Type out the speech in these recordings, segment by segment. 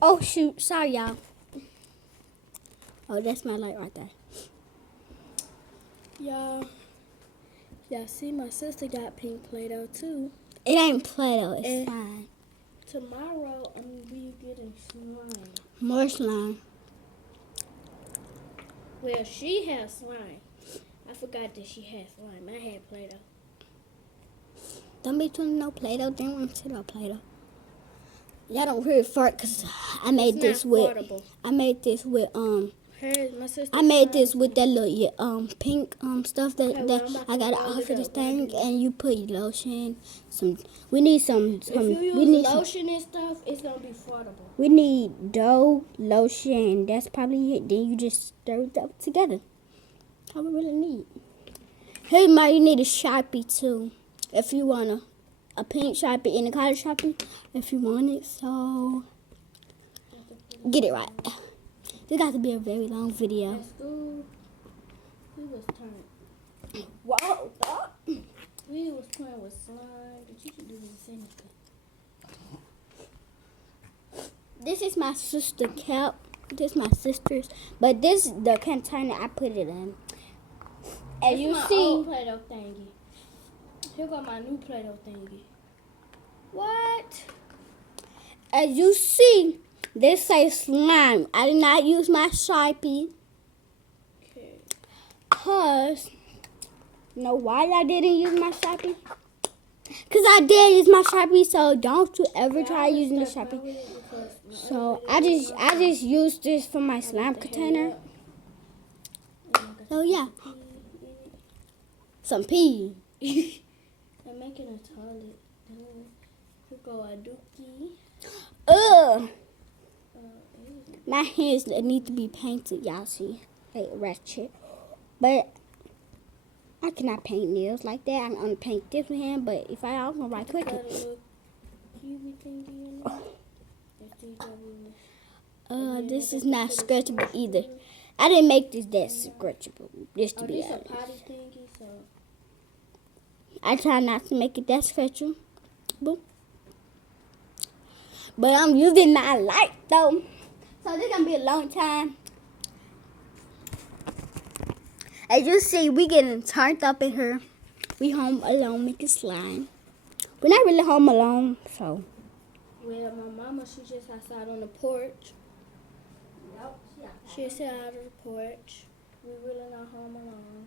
Oh shoot, sorry y'all. Oh, that's my light right there. Y'all see my sister got pink Play-Doh too. It ain't Play-Doh, it's And slime. tomorrow I'm gonna be getting slime. More slime. Well, she has slime. I forgot that she had slime. I had Play-Doh. Don't be doing no Play-Doh. Don't want to no Play-Doh. Y'all don't hear it fart because I made this with. Portable. I made this with My sister. I made this with that little pink stuff that, Okay, well, that I'm about I got to it roll off it of this up. thing, and you put lotion. We need some. If you use we need lotion and stuff, it's gonna be affordable. We need dough, lotion. That's probably it. Then you just stir it up together. All we really need. Hey, Ma, you need a Sharpie too, if you want a pink Sharpie and a color Sharpie, if you want it. So get it right. This got to be a very long video. At school, we was turned. Whoa, stop. We was playing with slime. The teacher didn't say anything. This is my sister cap. This is my sister's, but this is the container I put it in. As This you my see, old Play-Doh thingy. Here go my new Play-Doh thingy. What? as you see, this says slime. I did not use my Sharpie. Okay. Cause, you know why I didn't use my Sharpie? Cause I did use my Sharpie, so don't you ever try using the Sharpie. So I just used this for my slime container. So yeah, some pee. I'm making a toilet. Here go a dookie. Ugh. My hands need to be painted, y'all see, like ratchet. But I cannot paint nails like that. I can only paint this hand, but if I'm gonna write quicker. Got a little kiwi thingy in there. This is not scratchable either. I didn't make this that scratchable, just to be This a honest. potty thingy, so I try not to make it that scratchable. But I'm using my light though. So this gonna be a long time. As you see, we getting turned up in here. We home alone making slime. We're not really home alone, so. well, my mama, she just outside on the porch. She sat out of the porch. We really not home alone.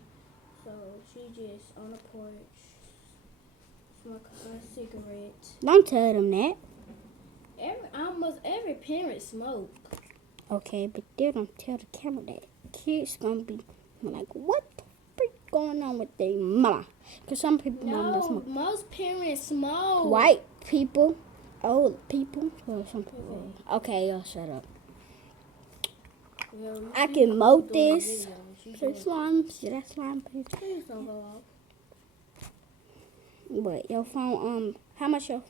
So she just on the porch, smoking a cigarette. Don't tell them that. Almost every parent smoke. Okay, but they don't tell the camera that. Kids gonna be like, what the freak going on with their mama? Because some people mama don't smoke. Most parents smoke. White people, old people, or some people. Okay, y'all shut up. Well, I can mow this. Please Play slime. See that slime page? don't go off. But your phone, how much your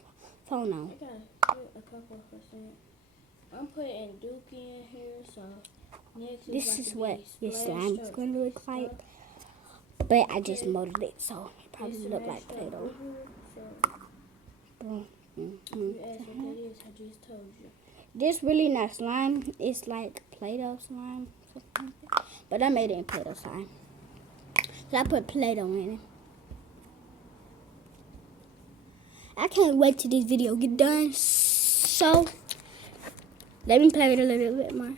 phone on? I got a couple of percent. I'm putting Dookie in here, so next This is what your splash slime is up going to look like. stuff. But I just molded it, so it probably It's look like smashed up Play-Doh. So Mhm. you asked what that is, I just told you. This really not slime. It's like Play-Doh slime. Something like that. But I made it in Play-Doh slime. So I put Play-Doh in it. I can't wait till this video get done. So, let me play it a little bit more.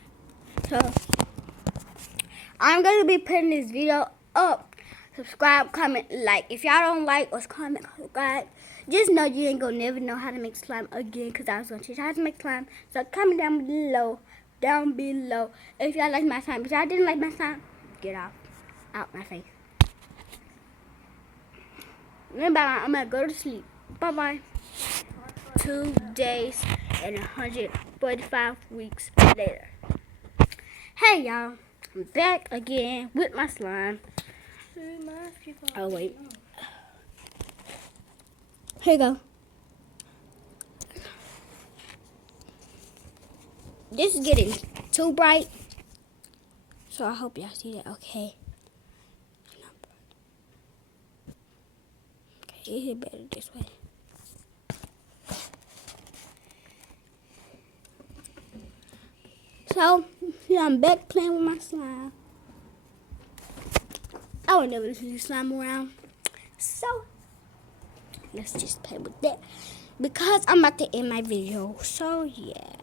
So, I'm going to be putting this video up. Subscribe, comment, like. If y'all don't like or comment, subscribe. Just know you ain't going to never know how to make slime again. Because I was going to teach you how to make slime. So, comment down below. If y'all like my slime. If y'all didn't like my slime, get off. Out my face. Remember, I'm going to go to sleep. Bye-bye. 2 days and 145 weeks later. Hey, y'all. I'm back again with my slime. Oh, wait. Here you go. This is getting too bright. So I hope y'all see that. Okay. Okay, it's better this way. So, yeah, I'm back playing with my slime. I would never leave slime around. So, let's just play with that. Because I'm about to end my video. So, yeah.